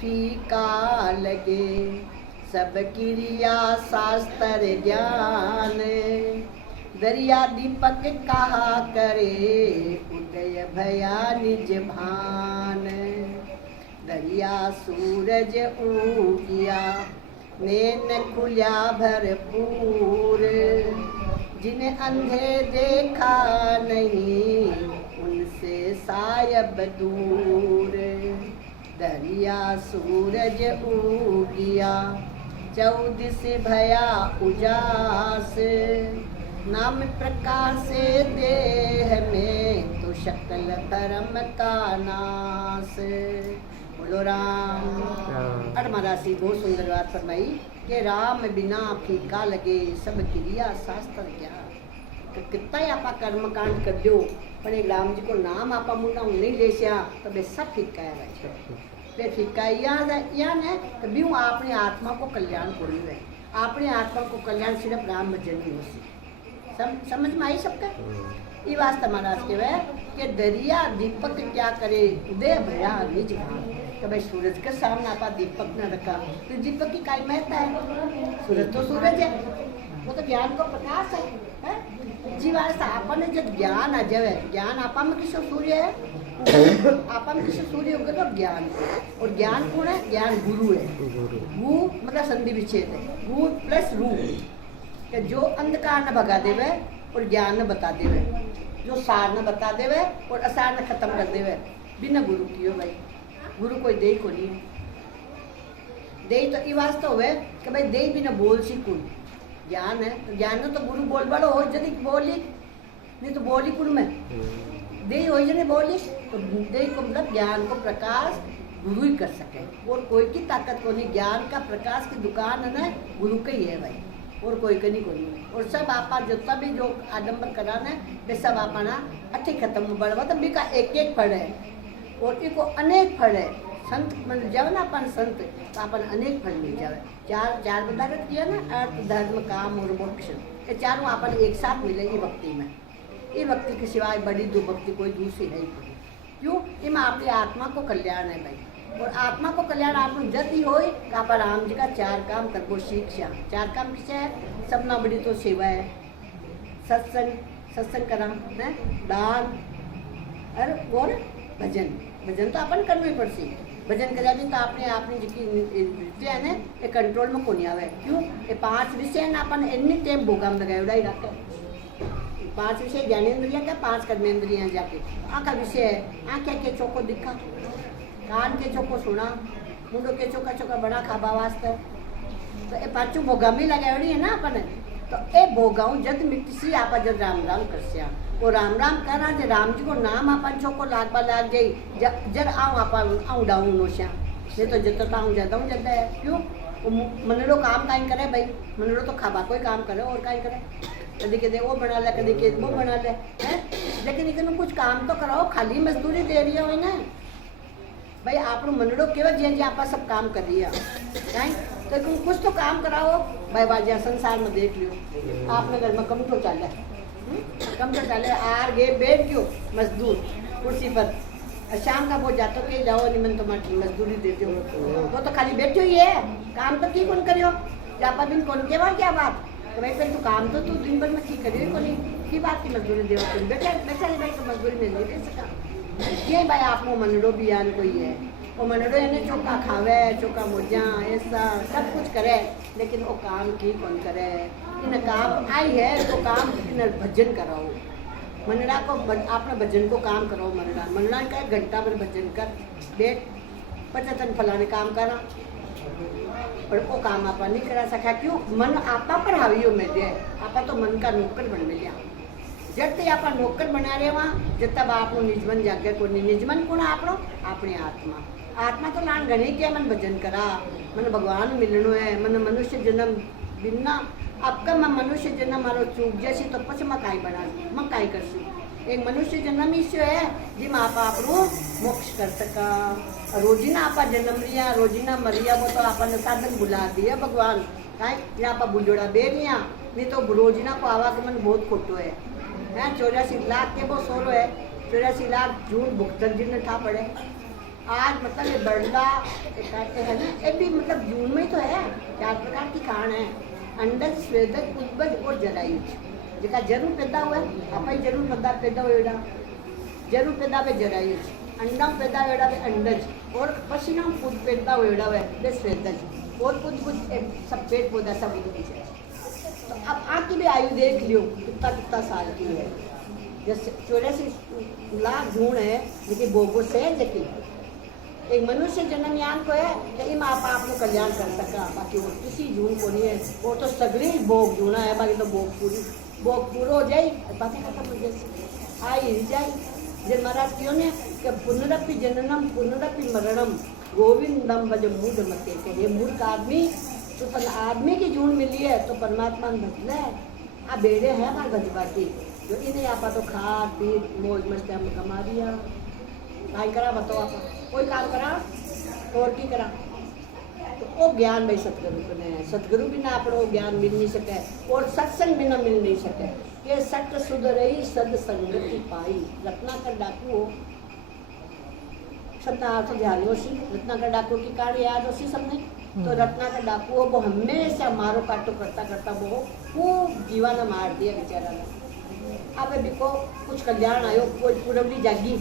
फीका लगे, सब क्रिया शास्त्र ज्ञान। दरिया दीपक कहा करे, उदय भया निज भान। दरिया सूरज उगिया, नैन खुल्या भरपूर। जिन्हें अंधे देखा नहीं, उनसे सायब दूर। दरिया सूरज उगिया, चौदिस भया उजास। नाम प्रकाश देह में, तो शकल धर्म का नाश। बोलो राम। और महाराज बहुत सुंदर बात फरमाई कि राम बिना फीका लगे, सब क्रिया शास्त्र क्या। तो कितना ही आपा कर्म कांड कर दो, पर एक राम जी को नाम आपा मुंडा नहीं ले सिया, तो वे सब फीका है। वे फीका यान है तो भी अपनी आत्मा को कल्याण करी है। अपनी आत्मा को कल्याण सिर्फ राम भजन ही हो। समझ में आई सबका? ये वास्ते महाराज के वह कि दरिया दीपक क्या करे, उदय भया निज भान। तो भाई सूरज के सामने आपा दीपक न रखा, तो दीपक की काय महत्ता है? सूरज तो सूरज है, वो तो ज्ञान को प्रकाश है। जीवास्ता आपा ने जब ज्ञान आ जाए, ज्ञान आपा में किसो सूर्य है, आपा में किसो सूर्य होगा तो ज्ञान। और ज्ञान कौन है? ज्ञान गुरु है। गु मतलब संधि विच्छेद है, गु प्लस रू, कि जो अंधकार न भगा देवे और ज्ञान न बता देवे, जो सार न बता देवे और असार न खत्म कर देवे, बिना गुरु की हो भाई। गुरु कोई दे को नहीं है। दे तो ये वास्तव है कि भाई दे बिना बोल सी कुल ज्ञान है, तो ज्ञान तो गुरु बोल बड़ो हो जदी बोली, नहीं तो बोली कुल में दे हो जने बोली, तो दे को मतलब ज्ञान को प्रकाश गुरु ही कर सके, और कोई की ताकत को नहीं। ज्ञान का प्रकाश की दुकान है ना, गुरु का ही है भाई, और कोई का नहीं को नहीं। और सब आपा जितना भी जो आडम्बर कराना है, वे सब आपा ना अच्छे खत्म बढ़वा, तो का एक एक फल है और इको अनेक फल है। संत मतलब जाओ ना अपन संत, तो अपन अनेक फल मिल जाए। चार बदारत किया ना, अर्थ धर्म काम और मोक्ष, ये चारों अपन एक साथ मिलेगी भक्ति में। ये भक्ति के सिवाय बड़ी दो भक्ति कोई दूसरी नहीं। क्यों? इनमें आपकी आत्मा को कल्याण है भाई, और आत्मा को कल्याण आप जब ही हो तो आप राम जी का चार काम करबो शिक्षा। चार काम किसे है? सबना बड़ी तो सेवा है, सत्संग करा है, दान और भजन। भजन तो अपन करना ही पड़सी। भजन करा भी तो आपने आपने जी विषय है ना, ये कंट्रोल में को नहीं आवे। क्यों? ये 5 विषय ना अपन एनी टाइम भोगा में लगाए उड़ाई रखे। 5 विषय ज्ञानेन्द्रिया का, 5 कर्मेंद्रियां जाके। आँख का विषय है, आँखें के चौको दिखा, कान के चौको सुना, मुंडो के चौका चौका बड़ा खाबा वास्ते। तो ये 5 भोगा में लगाए उड़ी है ना अपन। तो ये भोगाऊं जद मिट्टी आप जब राम राम करसिया, वो राम राम करा जे राम जी को नाम अपन छो लाग जाई, जर आऊँ आप आऊँ डाऊँ नोश्या, नहीं तो जत आऊँ जाता हूँ जब है। क्यों? मनड़ो काम काई करे भाई, मनड़ो तो खाबा कोई काम करे और काई करे, कभी कहते वो बना ले, कभी कहते वो बना ले, है? लेकिन इतने कुछ काम तो कराओ, खाली मजदूरी दे रही हो ना भाई। आप मनड़ो केवल जी आप सब काम कर रही है, तो तुम कुछ तो काम कराओ भाई। बाजा संसार में देख लियो, आपने घर में कमठो चाले, कमठो चाले आर गे बैठ गयो मजदूर कुर्सी पर, शाम का वो जातो के जाओ निमन तुम्हारी मजदूरी देते हो, तो खाली बैठो ही है, काम तो की कौन करियो? जापा दिन कौन के क्या बात? तो भाई तू काम तो तू दिन भर में की करियो को नहीं, की बात की मजदूरी देव तुम बेटा भाई तो मजदूरी में नहीं दे सका। ये भाई आप मनड़ो भी आन कोई है, वो मनड़ो इन्हें चौका खावे, चौका मोजा ऐसा सब कुछ करे, लेकिन वो काम की कौन करे? इन काम आई है तो काम इन भजन कराओ। मनड़ा को आपने भजन को काम करो। मनड़ा का 1 घंटा पर भजन कर बैठ, पचतन फलाने काम करा, पर वो काम आपा नहीं करा सका। क्यों? मन आपा पर हावी हो में दे, आपा तो मन का नौकर बन लिया। जब तक आप नौकर बना रहे वहाँ, जब तक आप निजमन जागे को नहीं। निजमन कौन आपनो? अपनी आत्मा। आत्मा तो लान गणे के मन भजन करा, मन भगवान मिलनो है, मन मनुष्य जन्म बिना आपका मैं मनुष्य जन्म मारो चूक जैसी, तो पछ मैं काई बना, मैं काई करसी। एक मनुष्य जन्म ही है जिम आप मोक्ष कर सका। रोजीना आप जन्म लिया, रोजीना मरिया, वो तो आपने साधन बुला दिया भगवान काई आप बुझोड़ा बेरिया, नहीं तो रोजीना को आवागमन बहुत खोटो है। 84 लाख के वो सोरो है, 84 लाख झूठ भुगतर जिन ठा पड़े, आज मतलब ये बरला कहते हैं ना, ये भी मतलब जून में तो है। 4 प्रकार की खान है, अंडज, स्वेदज, उद्भज और जरायुज। जेका जरूर पैदा हुआ है आप ही जरूर पैदा हुएड़ा, जरूर पैदा हुए जरायुज, अंडा पैदा हुएड़ा वे अंडज और पसीना खुद पैदा हुएड़ा वे स्वेदज और उद्भज सब पेड़ पौधा सब उद्भज है। तो अब आपकी भी आयु देख लियो कितना कितना साल की है। जैसे 84 लाख गुण है लेकिन बोगो से है जबकि एक मनुष्य जन्म यान को है कि इम आप आपको कल्याण कर सका, बाकी वो किसी जून को नहीं है। वो तो सगड़ी भोग जूना है, बाकी तो भोग पूरो हो जाए, बाकी खत्म हो जाए आई जाए। जब महाराज क्यों ने कि पुनरपि जननम पुनरपि मरणम गोविंदम भज मूढ़ मते के ये मूर्ख आदमी तो पर आदमी की जून मिली है तो परमात्मा ने बदला है। आ बेड़े हैं हमारे भजबाती जो इन्हें आपा तो खा पी मौज मस्ती हम कमा दिया भाई करा बताओ आप कोई काम करा और की करा। तो वो ज्ञान भाई सतगुरु को ने सतगुरु बिना अपनो ज्ञान मिल नहीं सके और सत्संग बिना मिल नहीं सके। ये सट सुध रही सद संगति पाई रत्ना कर डाकू हो सत्यार्थ ध्यान होशी रत्ना कर डाकू की कहानी याद होशी सबने। तो रत्ना का डाकू हो वो हमेशा मारो काटो करता करता वो खूब जीवन मार दिया बेचारा ने। अब अभी को कुछ कल्याण आयो कोई पूरबली जागी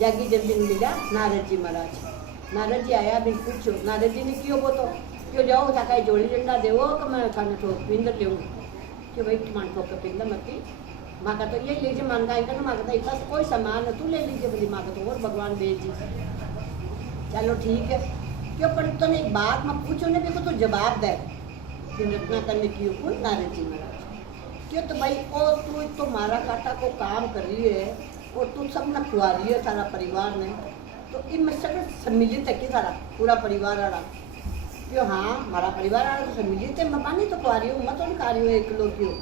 जल्दी मिला नारद जी महाराज। नारद जी आया भी पूछो नारद जी ने क्यों वो तो क्यों जाओ था जोड़ी डंडा देवो कि मैं खाने तो पिंदर लेऊँ कि भाई तुम्हारे को पिंदर मत माँ का तो ये लीजिए मान का इतना माँ का इतना कोई सामान है तू ले लीजिए बोली माँ का तो और भगवान दे जी चलो ठीक है। क्यों पर तो एक बात मैं पूछो ने भी को तो जवाब दे कि रत्ना करने की कोई नारद जी महाराज क्यों तो भाई ओ तू तो मारा काटा को काम कर रही है और तू सब न खुआ रही है सारा परिवार ने तो इनमें सब सम्मिलित है कि सारा पूरा परिवार आ रहा क्यों हाँ हमारा परिवार आ रहा तो सम्मिलित है मैं पानी तो खुआ रही हूँ मैं तो नहीं खा रही हूँ एक किलो क्यों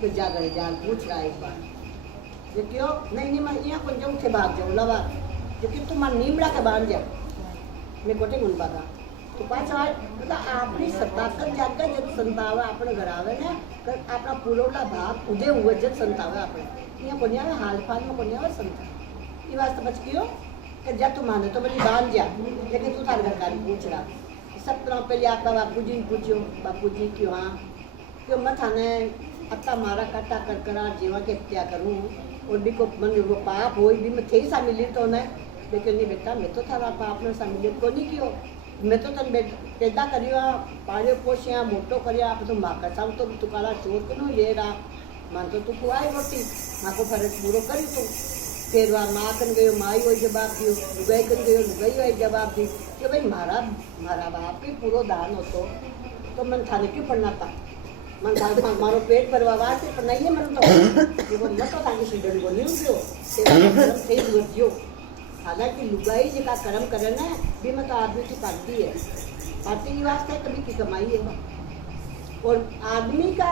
तो जा गए जान पूछ रहा है एक बार जो क्यों नहीं मैं यहाँ को जाऊँ थे भाग जाऊँ लवा जो कि तुम्हारा नीमड़ा के बांध जा मैं कोटे गुण पाता तो पाँच मतलब आपनी सत्ताकर जाकर जब संतावा अपने घर आवे ने कर अपना पुरोला भाग उदय हुए जब संतावे अपने यहाँ को नहीं हाल फाल में को नहीं संता ये वास्ते बच गयो कि जब तू माने तो मेरी बांध जा लेकिन तू थारे घर का पूछ रहा सब तरह पहले आपका बापू जी पूछो बापू जी क्यों हाँ क्यों मैं थाने अत्ता मारा काटा कर करा जीवा के हत्या करूँ और भी को मन वो पाप हो भी मैं थे सा मिली तो न लेकिन नहीं बेटा मैं तो थारा पाप में सम्मिलित को नहीं कियो मैं तो तन पैदा करियो पालियो पोसिया मोटो करिया आप तो माँ का तो तुकारा चोर को ले रहा मान तो तू खुआई रोटी माँ को फर्ज पूरो करी तू फिर वहाँ माँ कन गयो माई वही जवाब दियो लुगाई कन गयो लुगाई वही जवाब दी कि भाई मारा बाप ही पूरो दान हो तो मन थाने क्यों पढ़ना था मन था मारो पेट भरवा वास्ते पर नहीं है मन तो वो मत था कि सीधन को नहीं उठियो सही हुआ हालांकि लुगाई जगह कर्म करन है भी मत आदमी की पार्टी है पार्टी की वास्ते कभी की कमाई है और आदमी का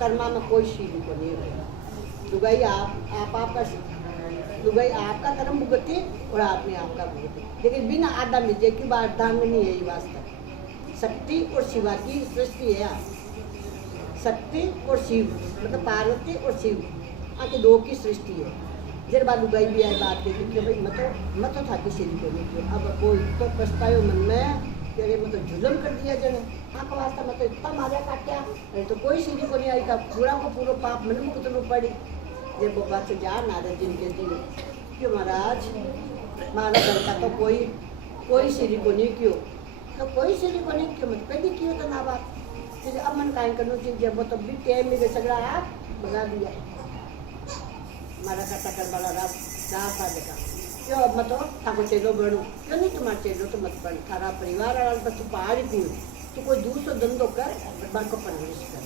कर्मा में कोई शील को नहीं रहेगा। लुगाई आपका लुगाई आपका कर्म भुगते और आदमी आपका भुगते लेकिन बिना आधा मिले की बात धान में नहीं है ये वास्ता। शक्ति और शिवा की सृष्टि है शक्ति और शिव मतलब पार्वती और शिव आके दो की सृष्टि है। जर बात लुगाई भी आई बात कहती कि भाई मत तो था किसी को नहीं किया अब कोई तो पछतायो मन में कि अरे मैं तो जुलम कर दिया जने आपका वास्ता मैं तो इतना मारा काटा अरे तो कोई सीढ़ी को नहीं आई था पूरा को पूरा पाप मन में कुछ पड़ी जब वो बात से जा नारद जी के दिन क्यों महाराज मारा घर का तो कोई सीढ़ी को नहीं क्यों तो कोई सीढ़ी को नहीं क्यों मत पहले क्यों तो ना बात फिर अब मन कायम करना चाहिए जब वो तो भी टाइम में सगड़ा आप बना दिया मारा काटा कर वाला रात आ देखा क्यों अब मत थाको चेलो बनो क्यों नहीं तुम्हारा चेलो तो मत बन थारा परिवार वाला तो तू पहाड़ी पूरी तू कोई दूसरा धंधो कर बार को परवरिश कर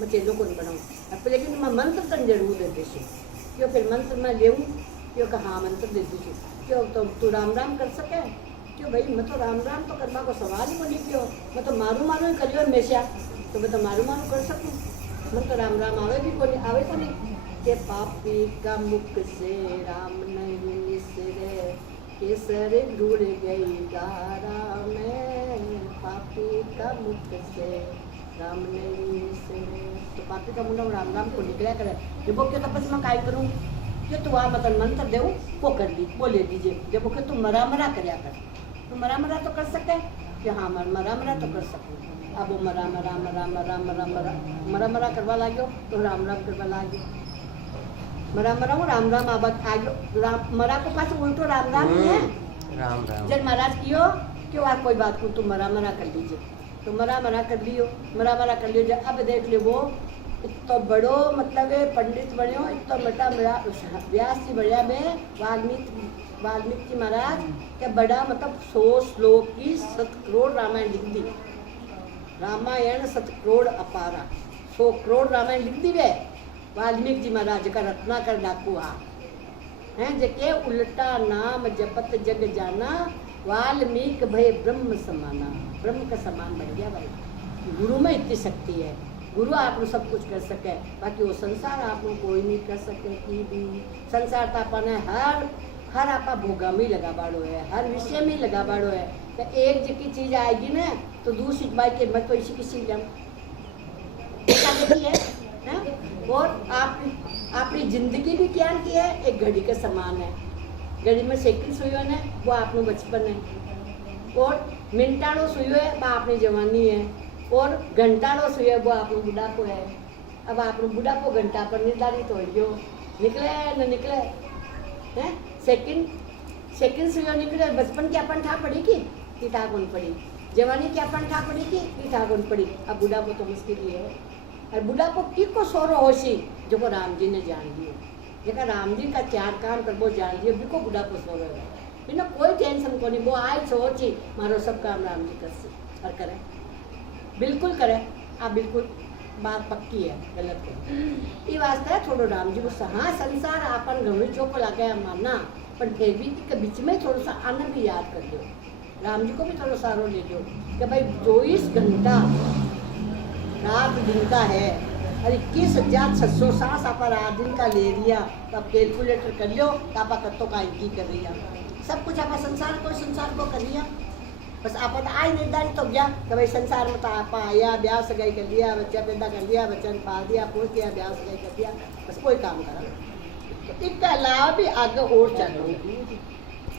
मैं चेलो को नहीं बनाऊँ अब लेकिन मैं मंत्र तन जरूर दे देशी क्यों फिर मंत्र मैं लेऊँ क्यों कहा मंत्र दे दीजिए क्यों तो तू राम राम कर सके क्यों भाई मैं तो राम राम तो करवा को सवाल ही को नहीं क्यों मैं तो मारू ही करियो हमेशा तो मैं तो मारू कर सकूँ मैं तो राम राम आवे भी को नहीं आवे को नहीं के पापी का मुख से राम नहीं निसरे केसर ढूंढ गई गारा में पापी का मुख से राम नहीं निसरे तो पापी का मुंडा राम राम को निकला करे जब वो क्या तपस्या मैं काय करूँ जो तू आ मतलब मंत्र दे वो कर दी, वो ले लीजिए। जब वो तुम मरा मरा करया कर, तो मरा मरा तो कर सके कि हाँ मरा मरा तो कर सकूँ। अब वो मरा मरा मरा मरा मरा मरा मरा मरा करवा लाग्यो तो राम राम करवा लाग्यो। मरा मरा वो राम राम आबाद आ गयो। राम मरा को पास उल्टो राम राम ही है। राम राम जब महाराज कियो क्यों आप कोई बात को तुम मरा मरा कर लीजिए, तो मरा मरा कर लियो, मरा मरा कर लियो। जब अब देख लियो वो इतो बड़ो मतलब पंडित बनो, इतो मटा मेरा व्यास जी बढ़िया में वाल्मीकि महाराज के बड़ा मतलब 100 श्लोक की 7 करोड़ रामायण लिख दी। रामायण 7 करोड़ अपारा 100 करोड़ रामायण लिख दी वे वाल्मीकि जी महाराज का रत्नाकर डाकू हा हैं जके उल्टा नाम जपत जग जाना, वाल्मीक भय ब्रह्म समाना। ब्रह्म का समान बन गया भाई। गुरु में इतनी शक्ति है, गुरु आप सब कुछ कर सके, बाकी वो संसार आप कोई नहीं कर सके की भी। संसार तो अपने हर आपा भोगा में लगा बाड़ो है, हर विषय में लगा बाड़ो है। तो एक जकी चीज आएगी ना तो दूसरी बाई के मैं तो इसी किसी है, है? और आपकी जिंदगी भी क्या की है, एक घड़ी के समान है। घड़ी में सेकंड सुयो है वो आपनो बचपन है, और मिनटाणो सुयो है वो आपनी जवानी है, और घंटाणो सुयो है वो आपनो बुढ़ापो है। अब आपनो बुढ़ापो घंटा पर निर्धारित हो गयो, निकले न निकले हैं। सेकंड सुयो निकले, बचपन की अपन ठा पड़ी की ठा कौन पड़ी, जवानी की अपन ठा पड़ी की ठा कौन पड़ी। अब बुढ़ापो तो मुश्किल ही है। और बुढ़ापो की को सोरो होशी जो को राम जी ने जान लियो, जगह राम जी का 4 काम कर वो जान लियो, बिको बुढ़ापो सोरो है बिना कोई टेंशन को नहीं। वो आए सोची मारो सब काम राम जी कर से और करे, बिल्कुल करे। आप बिल्कुल बात पक्की है, गलत है ये वास्ते है। थोड़ा राम जी को हाँ संसार अपन घणो चौको लगे मानना, पर फिर भी के बीच में थोड़ा सा आनंद भी याद कर दो। राम जी को भी थोड़ा सारो ले लो कि भाई 24 घंटा रात दिन का है, और 21,600 सांस आप रात दिन का ले लिया, तो आप कैलकुलेटर कर लो तो आप कत्तो का की कर रही है। सब कुछ आप संसार को कर लिया, बस आप आय निर्धारित हो गया कि भाई संसार में तो आप आया, ब्याह सगाई कर लिया, बच्चा पैदा कर लिया, बच्चा ने पाल दिया, पोस दिया, ब्याह सगाई कर दिया, बस कोई काम करा। तो इसके अलावा भी आगे और चल रही